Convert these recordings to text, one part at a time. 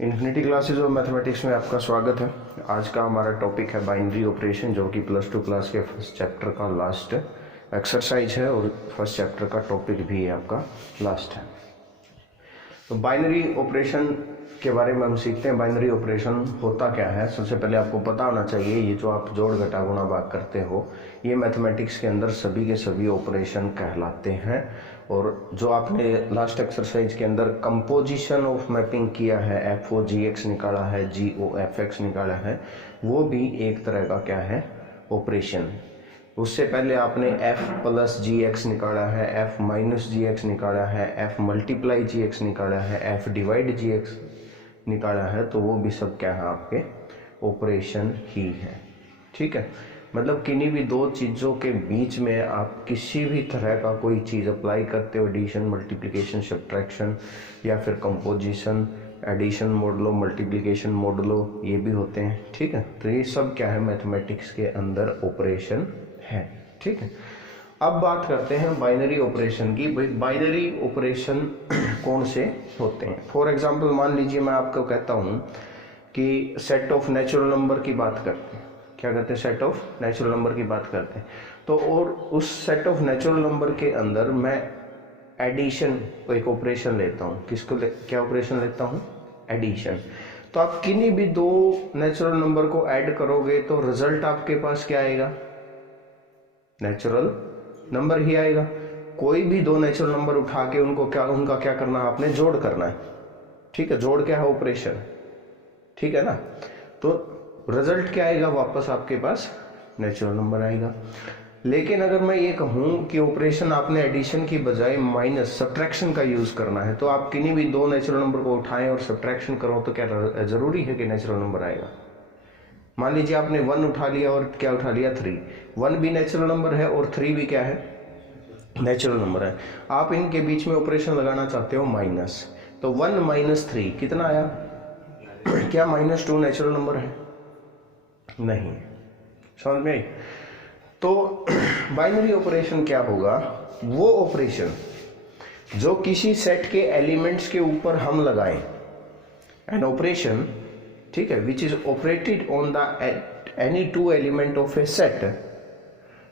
Infinity classes of mathematics में आपका स्वागत है। आज का हमारा टॉपिक है बाइनरी ऑपरेशन, जो कि +2 क्लास के फर्स्ट चैप्टर का लास्ट एक्सरसाइज है और फर्स्ट चैप्टर का टॉपिक भी आपका लास्ट है। तो बाइनरी ऑपरेशन के बारे में हम सीखते हैं। बाइनरी ऑपरेशन होता क्या है, सबसे पहले आपको पता होना चाहिए। ये जो आप जोड़ घटा गुणा भाग करते हो, ये मैथमेटिक्स के अंदर सभी के सभी ऑपरेशन कहलाते हैं। और जो आपने लास्ट एक्सरसाइज के अंदर कंपोजिशन ऑफ मैपिंग किया है, FOGX निकाला है, GOFX निकाला है, वो भी एक तरह का क्या है, ऑपरेशन। उससे पहले आपने F+GX निकाला है, F-GX निकाला है, F×GX निकाला है, F/GX निकाला है, तो वो भी सब क्या है, आपके ऑपरेशन ही है। ठीक है, मतलब किन्हीं भी दो चीज़ों के बीच में आप किसी भी तरह का कोई चीज़ अप्लाई करते हो, एडिशन, मल्टीप्लिकेशन, सब्ट्रैक्शन या फिर composition, addition modulo, multiplication modulo, ये भी होते हैं। ठीक है, तो ये सब क्या है, मैथमेटिक्स के अंदर ऑपरेशन है। ठीक है, अब बात करते हैं बाइनरी ऑपरेशन की। भाई बाइनरी ऑपरेशन कौन से होते हैं? फॉर एग्जांपल मान लीजिए मैं आपको कहता हूँ कि सेट ऑफ नेचुरल नंबर की बात करते हैं। क्या करते हैं? सेट ऑफ नेचुरल नंबर की बात करते हैं। तो और उस सेट ऑफ नेचुरल नंबर के अंदर मैं एडिशन एक ऑपरेशन लेता हूँ। क्या ऑपरेशन लेता हूँ? एडिशन। तो आप किन्हीं भी दो नेचुरल नंबर को ऐड करोगे तो रिजल्ट आपके पास क्या आएगा? नेचुरल नंबर ही आएगा। कोई भी दो नेचुरल नंबर उठा के उनका क्या करना है, आपने जोड़ करना है। ठीक है, जोड़ क्या है? ऑपरेशन। ठीक है ना, तो रिजल्ट क्या आएगा? वापस आपके पास नेचुरल नंबर आएगा। लेकिन अगर मैं ये कहूँ कि ऑपरेशन आपने एडिशन की बजाय माइनस सब्ट्रैक्शन का यूज करना है, तो आप किन्हीं भी दो नेचुरल नंबर को उठाएं और सब्ट्रैक्शन करो, तो क्या जरूरी है कि नेचुरल नंबर आएगा? मान लीजिए आपने 1 उठा लिया और क्या उठा लिया? 3। 1 भी नेचुरल नंबर है और 3 भी क्या है? नेचुरल नंबर है। आप इनके बीच में ऑपरेशन लगाना चाहते हो माइनस, तो 1 - 3 कितना आया? क्या -2 नेचुरल नंबर है? नहीं। समझ में आई? तो बाइनरी ऑपरेशन क्या होगा? वो ऑपरेशन जो किसी सेट के एलिमेंट्स के ऊपर हम लगाएं, एन ऑपरेशन, ठीक है, which is operated on the any two element of a set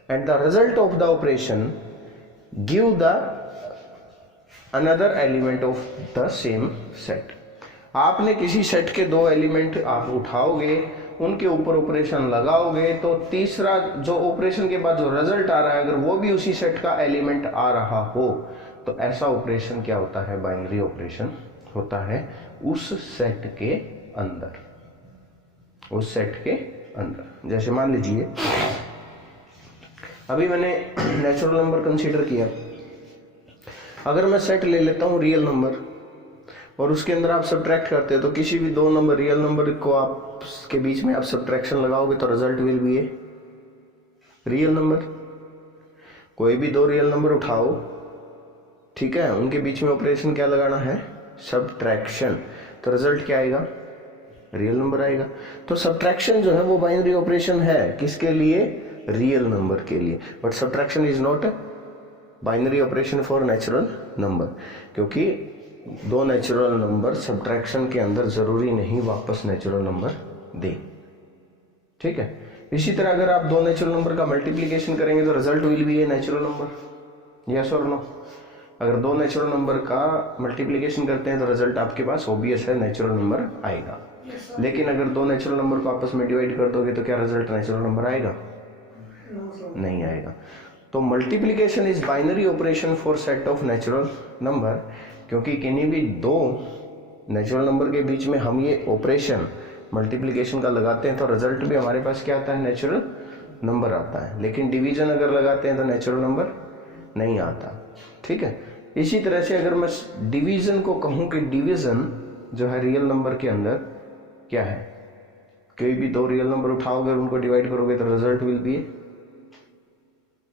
and the result of the operation give the another element of the same set. आपने किसी सेट के दो एलिमेंट आप उठाओगे, उनके ऊपर ऑपरेशन लगाओगे, तो तीसरा जो ऑपरेशन के बाद जो रिजल्ट आ रहा है, अगर वो भी उसी सेट का एलिमेंट आ रहा हो, तो ऐसा ऑपरेशन क्या होता है? बाइनरी ऑपरेशन होता है उस सेट के अंदर। उस सेट के अंदर, जैसे मान लीजिए अभी मैंने नेचुरल नंबर कंसीडर किया। अगर मैं सेट ले लेता हूं रियल नंबर और उसके अंदर आप सब्ट्रैक्ट करते हो, तो किसी भी दो नंबर रियल नंबर को आप के बीच में आप सब्ट्रैक्शन लगाओगे तो result will be a real number. कोई भी दो रियल नंबर उठाओ, ठीक है, उनके बीच में ऑपरेशन क्या लगाना है? सब्ट्रैक्शन। तो रिजल्ट क्या आएगा? रियल नंबर आएगा। तो सब्ट्रैक्शन जो है वो बाइनरी ऑपरेशन है, किसके लिए? रियल नंबर के लिए। But subtraction is not binary operation for natural number, क्योंकि दो नेचुरल नंबर सब्ट्रैक्शन के अंदर जरूरी नहीं वापस नेचुरल नंबर दे। ठीक है, इसी तरह अगर आप दो नेचुरल नंबर का मल्टीप्लिकेशन करेंगे तो result will be a natural number. Yes और नो? अगर दो नेचुरल नंबर का मल्टीप्लिकेशन करते हैं तो रिजल्ट आपके पास ऑब्वियस है, नेचुरल नंबर आएगा। लेकिन अगर दो नेचुरल नंबर को आपस में डिवाइड कर दोगे तो क्या रिजल्ट नेचुरल नंबर आएगा? नहीं आएगा। तो multiplication is binary operation for set of natural number, क्योंकि किन्हीं भी दो नेचुरल नंबर के बीच में हम ये ऑपरेशन मल्टीप्लिकेशन का लगाते हैं तो रिजल्ट भी हमारे पास क्या आता है? नेचुरल नंबर आता है। लेकिन डिवीजन अगर लगाते हैं तो नेचुरल नंबर नहीं आता। ठीक है, इसी तरह से अगर मैं डिवीजन को कहूं कि डिवीजन जो है रियल नंबर के अंदर क्या है? कोई भी दो रियल नंबर उठाओगे और उनको डिवाइड करोगे तो result will be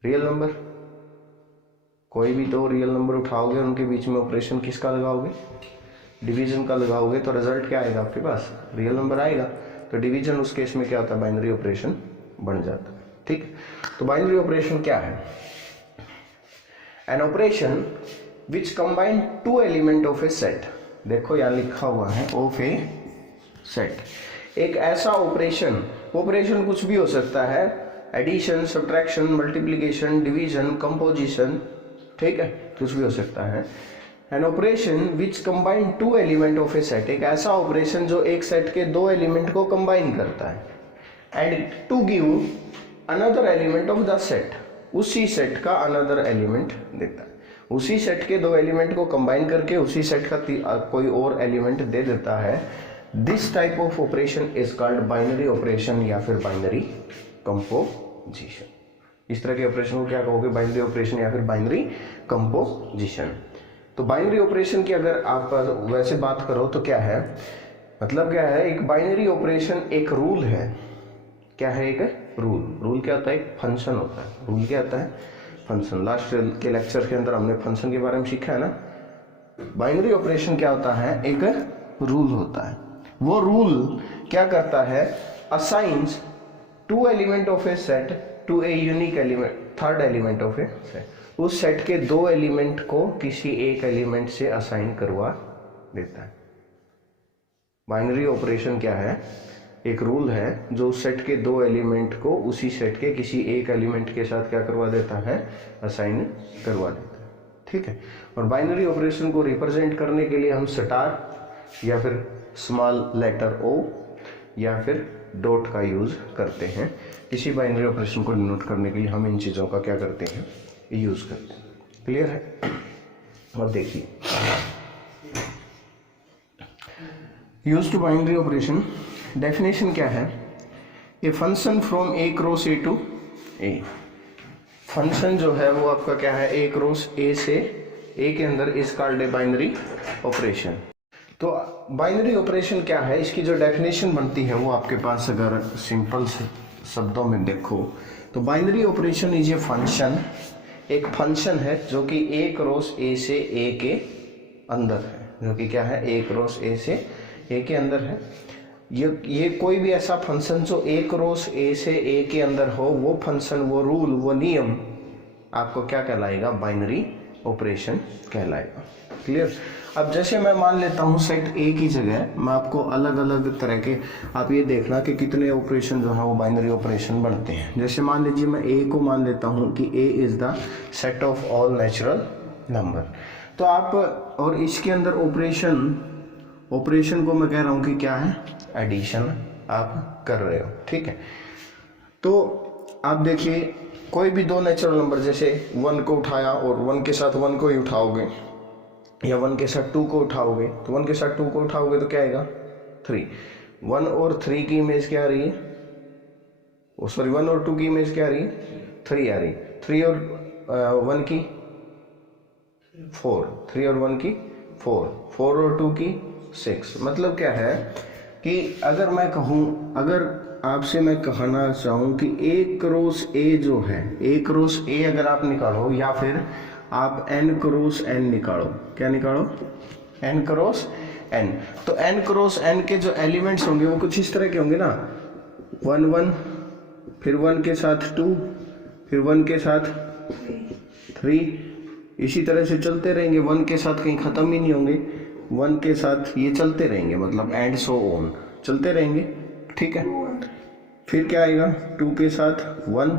real number. कोई भी दो रियल नंबर उठाओगे और उनके बीच में ऑपरेशन किसका लगाओगे? डिवीजन का लगाओगे, तो रिजल्ट क्या आएगा आपके पास? रियल नंबर आएगा। तो डिवीजन उस केस में क्या होता है? बाइनरी ऑपरेशन बन जाता है। ठीक, तो बाइनरी ऑपरेशन क्या है? An operation which combine two element of a set देखो यहाँ लिखा हुआ है ऑफ ए सेट। एक ऐसा ऑपरेशन कुछ भी हो सकता है, addition, subtraction, multiplication, division, composition, ठीक है, कुछ भी हो सकता है। An operation which combine two element of a set, एक ऐसा ऑपरेशन जो एक सेट के दो एलिमेंट को कंबाइन करता है, and to give another element of the set, उसी सेट का अनदर एलिमेंट देता है, उसी सेट के दो एलिमेंट को कंबाइन करके उसी सेट का कोई और एलिमेंट दे देता है। This type of operation is called binary operation या फिर बाइनरी कंपोजिशन। इस तरह के ऑपरेशन को क्या कहोगे? बाइनरी ऑपरेशन या फिर बाइनरी कंपोजिशन। तो बाइनरी ऑपरेशन की अगर आप वैसे बात करो तो क्या है, मतलब क्या है, एक बाइनरी ऑपरेशन एक रूल है। क्या है? एक रूल क्या होता है? एक फंक्शन होता है। रूल क्या होता है? फंक्शन। लास्ट के लेक्चर के अंदर हमने फंक्शन के बारे में सीखा है ना। बाइनरी ऑपरेशन क्या होता है? एक रूल होता है। वो रूल क्या करता है? Assigns two element of a set to a unique element, third element of a set. उस सेट के दो एलिमेंट को किसी एक एलिमेंट से असाइन करवा देता है। बाइनरी ऑपरेशन क्या है? एक रूल है जो उस सेट के दो एलिमेंट को उसी सेट के किसी एक एलिमेंट के साथ क्या करवा देता है? असाइन करवा देता है, ठीक है। और बाइनरी ऑपरेशन को रिप्रेजेंट करने के लिए हम स्टार या फिर स्मॉल लेटर ओ या फिर डॉट का यूज करते हैं। किसी बाइनरी ऑपरेशन को डिनोट करने के लिए हम इन चीज़ों का क्या करते हैं? यूज करते हैं। क्लियर है? अब देखिए, use to binary operation definition क्या है? A function from A cross A to A. Function जो है वो आपका क्या है? ए क्रॉस ए से ए के अंदर is called a binary operation. तो बाइनरी ऑपरेशन क्या है? इसकी जो डेफिनेशन बनती है वो आपके पास अगर सिंपल से शब्दों में देखो तो binary operation is a function, एक फंक्शन है जो कि ए क्रॉस ए से ए के अंदर है, जो कि क्या है? ए क्रॉस ए से ए के अंदर है। ये कोई भी ऐसा फंक्शन जो ए क्रॉस ए से ए के अंदर हो, वो फंक्शन, वो रूल, वो नियम आपको क्या कहलाएगा? बाइनरी ऑपरेशन कहलाएगा। क्लियर? अब जैसे मैं मान लेता हूँ सेट ए की जगह मैं आपको अलग अलग तरह के, आप ये देखना कि कितने ऑपरेशन जो है वो बाइनरी ऑपरेशन बनते हैं। जैसे मान लीजिए मैं ए को मान लेता हूँ कि A is the set of all natural number. तो आप, और इसके अंदर ऑपरेशन को मैं कह रहा हूँ कि क्या है? एडिशन आप कर रहे हो, ठीक है। तो आप देखिए, कोई भी दो नेचुरल नंबर, जैसे 1 को उठाया और 1 के साथ 1 को ही उठाओगे, या 1 के साथ 2 को उठाओगे, तो 1 के साथ 2 को उठाओगे तो क्या आएगा? 3। 1 और 3 की इमेज क्या आ रही है? 1 और 2 की इमेज क्या आ रही है? 3 आ रही। 3 और 1 की 4, 3 और 1 की 4, 4 और 2 की 6। मतलब क्या है कि अगर मैं कहूँ, अगर आपसे मैं कहना चाहूँ कि ए क्रॉस ए जो है, ए क्रॉस ए अगर आप निकालो, या फिर आप एन क्रॉस एन निकालो। क्या निकालो? N cross N. तो एन क्रॉस एन के जो एलिमेंट्स होंगे वो कुछ इस तरह के होंगे ना, 1 1, फिर 1 के साथ 2, फिर 1 के साथ 3, इसी तरह से चलते रहेंगे। 1 के साथ कहीं ख़त्म ही नहीं होंगे, 1 के साथ ये चलते रहेंगे, मतलब एंड सो ऑन चलते रहेंगे, ठीक है। फिर क्या आएगा? 2 के साथ 1,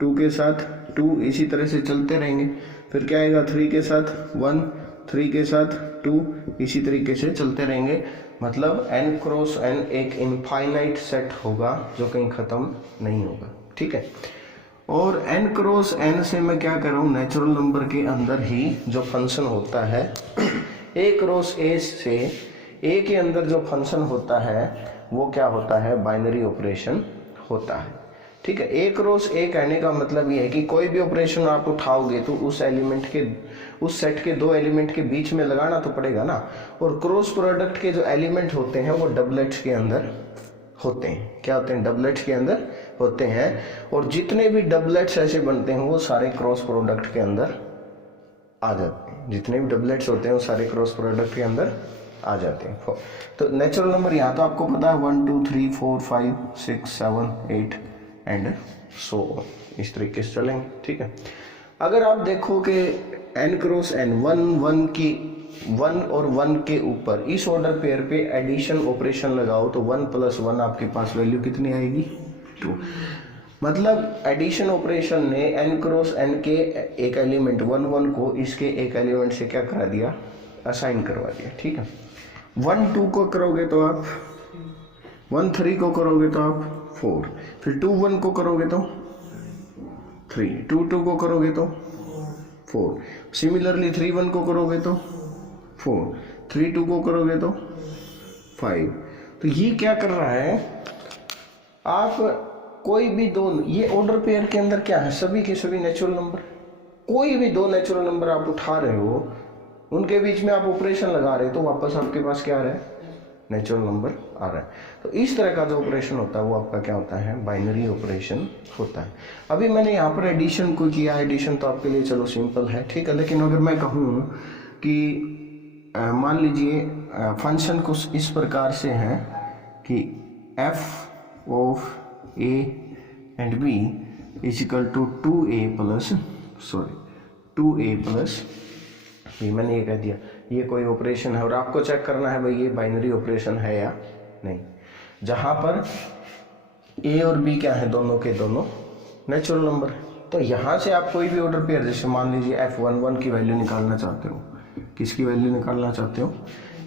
2 के साथ 2, इसी तरह से चलते रहेंगे। फिर क्या आएगा? 3 के साथ 1, 3 के साथ 2, इसी तरीके से चलते रहेंगे। मतलब n क्रॉस n एक इनफाइनाइट सेट होगा जो कहीं ख़त्म नहीं होगा, ठीक है। और n क्रॉस n से मैं क्या कर रहा हूँ? नेचुरल नंबर के अंदर ही जो फंक्शन होता है a क्रॉस a से a के अंदर जो फंक्शन होता है वो क्या होता है? बाइनरी ऑपरेशन होता है, ठीक है। ए क्रॉस ए कहने का मतलब ये है कि कोई भी ऑपरेशन आप उठाओगे तो उस एलिमेंट के, उस सेट के दो एलिमेंट के बीच में लगाना तो पड़ेगा ना। और क्रॉस प्रोडक्ट के जो एलिमेंट होते हैं वो डबलेट्स के अंदर होते हैं। क्या होते हैं? डबलेट्स के अंदर होते हैं। और जितने भी डबलेट्स ऐसे बनते हैं वो सारे क्रॉस प्रोडक्ट के अंदर आ जाते हैं। जितने भी डबलेट्स होते हैं वो सारे क्रॉस प्रोडक्ट के अंदर आ जाते हैं। तो नेचुरल नंबर यहाँ तो आपको पता है 1 2 3 4 5 6 7 8 एंड सो इस तरीके से चलेंगे, ठीक है। अगर आप देखो कि n क्रॉस n 1 1 की 1 और 1 के ऊपर इस ऑर्डर पेयर पे एडिशन ऑपरेशन लगाओ तो 1 + 1 आपके पास वैल्यू कितनी आएगी 2। मतलब एडिशन ऑपरेशन ने n क्रॉस n के एक एलिमेंट 1 1 को इसके एक एलिमेंट से क्या करा दिया, असाइन करवा दिया। ठीक है, 1 2 को करोगे तो आप 1 3 को करोगे तो आप 4, फिर 2 1 को करोगे तो 3, 2 2 को करोगे तो 4, सिमिलरली 3 1 को करोगे तो 4, 3 2 को करोगे तो 5। तो ये क्या कर रहा है, आप कोई भी दो, ये ऑर्डर पेयर के अंदर क्या है, सभी के सभी नेचुरल नंबर, कोई भी दो नेचुरल नंबर आप उठा रहे हो, उनके बीच में आप ऑपरेशन लगा रहे हो तो वापस आपके पास क्या आ रहा है, नेचुरल नंबर आ रहा है। तो इस तरह का जो ऑपरेशन होता है वो आपका क्या होता है, बाइनरी ऑपरेशन होता है। अभी मैंने यहाँ पर एडिशन को किया, एडिशन तो आपके लिए चलो सिंपल है, ठीक है, लेकिन अगर मैं कहूँ कि मान लीजिए फंक्शन कुछ इस प्रकार से है कि f of a and b is equal to 2a plus b, मैंने ये कह दिया ये कोई ऑपरेशन है और आपको चेक करना है भाई ये बाइनरी ऑपरेशन है या नहीं, जहां पर a और b क्या है, दोनों के दोनों नेचुरल नंबर। तो यहाँ से आप कोई भी ऑर्डर पेयर, जैसे मान लीजिए f11 की वैल्यू निकालना चाहते हो, किसकी वैल्यू निकालना चाहते हो,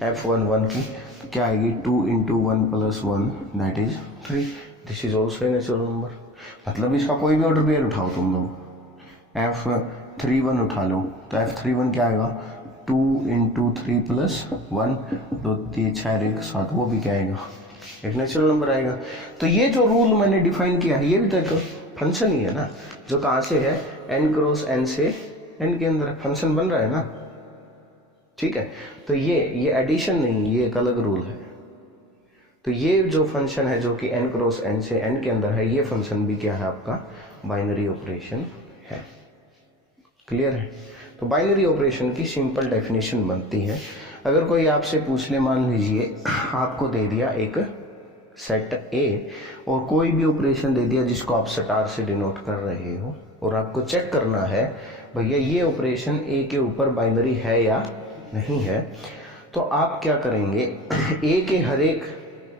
f11 की, तो क्या आएगी 2 × 1 + 1 that is 3, this is also a natural number. मतलब इसका कोई भी ऑर्डर पेयर उठाओ तुम लोग, f31 उठा लो तो f31 क्या आएगा 2 × 3 + 1 2 3 6 1 7, वो भी क्या आएगा, एक नेचुरल नंबर आएगा। तो ये जो रूल मैंने डिफाइन किया है ये भी तो एक फंक्शन ही है ना, जो कहाँ से है, n क्रॉस n से n के अंदर फंक्शन बन रहा है ना। ठीक है, तो ये एडिशन नहीं, ये एक अलग रूल है। तो ये जो फंक्शन है जो कि n क्रॉस n से n के अंदर है, ये फंक्शन भी क्या है आपका, बाइनरी ऑपरेशन है। क्लियर है। तो बाइनरी ऑपरेशन की सिंपल डेफिनेशन बनती है। अगर कोई आपसे पूछ ले, मान लीजिए आपको दे दिया एक सेट A और कोई भी ऑपरेशन दे दिया जिसको आप स्टार से डिनोट कर रहे हो, और आपको चेक करना है भैया ये ऑपरेशन A के ऊपर बाइनरी है या नहीं है, तो आप क्या करेंगे,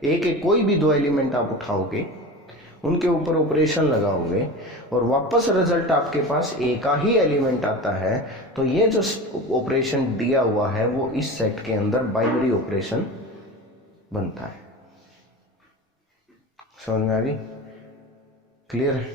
A के कोई भी दो एलिमेंट आप उठाओगे, उनके ऊपर ऑपरेशन लगाओगे और वापस रिजल्ट आपके पास A का ही एलिमेंट आता है, तो ये जो ऑपरेशन दिया हुआ है वो इस सेट के अंदर बाइनरी ऑपरेशन बनता है। समझ में आ गई? क्लियर है?